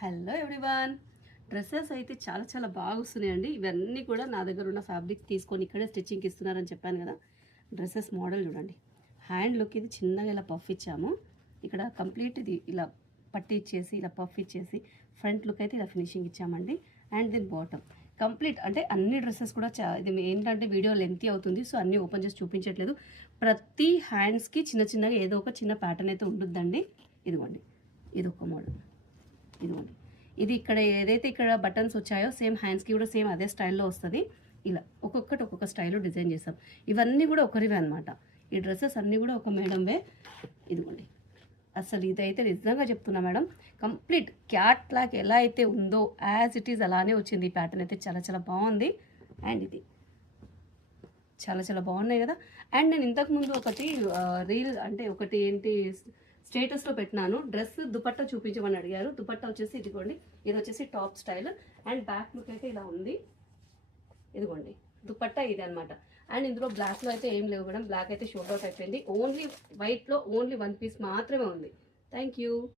Hello everyone. Dresses అయితే చాలా చాలా బాగా వస్తున్నాయండి. ఇవన్నీ కూడా నా దగ్గర ఉన్న ఫ్యాబ్రిక్స్ తీసుకొని ఇక్కడే స్టిచ్చింగ్కి ఇస్తున్నారని చెప్పాను కదా. డ్రెస్సెస్ మోడల్ చూడండి. హ్యాండ్ లుక్ ఇది చిన్నగా ఇలా పఫ్ ఇచ్చాము. ఇక్కడ కంప్లీట్ ఇది ఇలా పట్టి ఇచ్చేసి ఇలా పఫ్ ఇచ్చేసి ఫ్రంట్ లుక్ అయితే ఇలా ఫినిషింగ్ ఇచ్చామండి. అండ్ దీని బాటమ్ కంప్లీట్ అంటే అన్ని డ్రెస్సెస్ కూడా ఇది ఏంటంటే వీడియో లెంతీ అవుతుంది, సో అన్నీ ఓపెన్ చేసి చూపించట్లేదు. ప్రతి హ్యాండ్స్కి చిన్న చిన్నగా ఏదో ఒక చిన్న ప్యాటర్న్ అయితే ఉంటుందండి. ఇదిగోండి, ఇది ఒక మోడల్. ఇదిగోండి, ఇది ఇక్కడ ఏదైతే ఇక్కడ బటన్స్ వచ్చాయో సేమ్ హ్యాండ్స్కి కూడా సేమ్ అదే స్టైల్లో వస్తుంది. ఇలా ఒక్కొక్కటి ఒక్కొక్క స్టైల్లో డిజైన్ చేస్తాం. ఇవన్నీ కూడా ఒకరివే అనమాట. ఈ డ్రెస్సెస్ అన్నీ కూడా ఒక మేడంవే. ఇదిగోండి, అసలు ఇదైతే నిజంగా చెప్తున్నా మేడం, కంప్లీట్ క్యాట్ లాక్ ఎలా అయితే ఉందో యాజ్ ఇట్ ఈజ్ అలానే వచ్చింది. ఈ ప్యాటర్న్ అయితే చాలా చాలా బాగుంది. అండ్ ఇది చాలా చాలా బాగున్నాయి కదా. అండ్ నేను ఇంతకుముందు ఒకటి రీల్ అంటే ఒకటి ఏంటి స్టేటస్లో పెట్టినాను, డ్రెస్ దుపట్టా చూపించమని అడిగారు. దుపట్టా వచ్చేసి ఇదిగోండి, ఇది వచ్చేసి top style and back look అయితే ఇలా ఉంది. ఇదిగోండి దుపట్టా ఇది అనమాట. అండ్ ఇందులో బ్లాక్లో అయితే ఏం లేవు మేడం, బ్లాక్ అయితే షోల్డ్ అవుట్ అయిపోయింది. ఓన్లీ వైట్లో ఓన్లీ వన్ పీస్ మాత్రమే ఉంది. Thank you.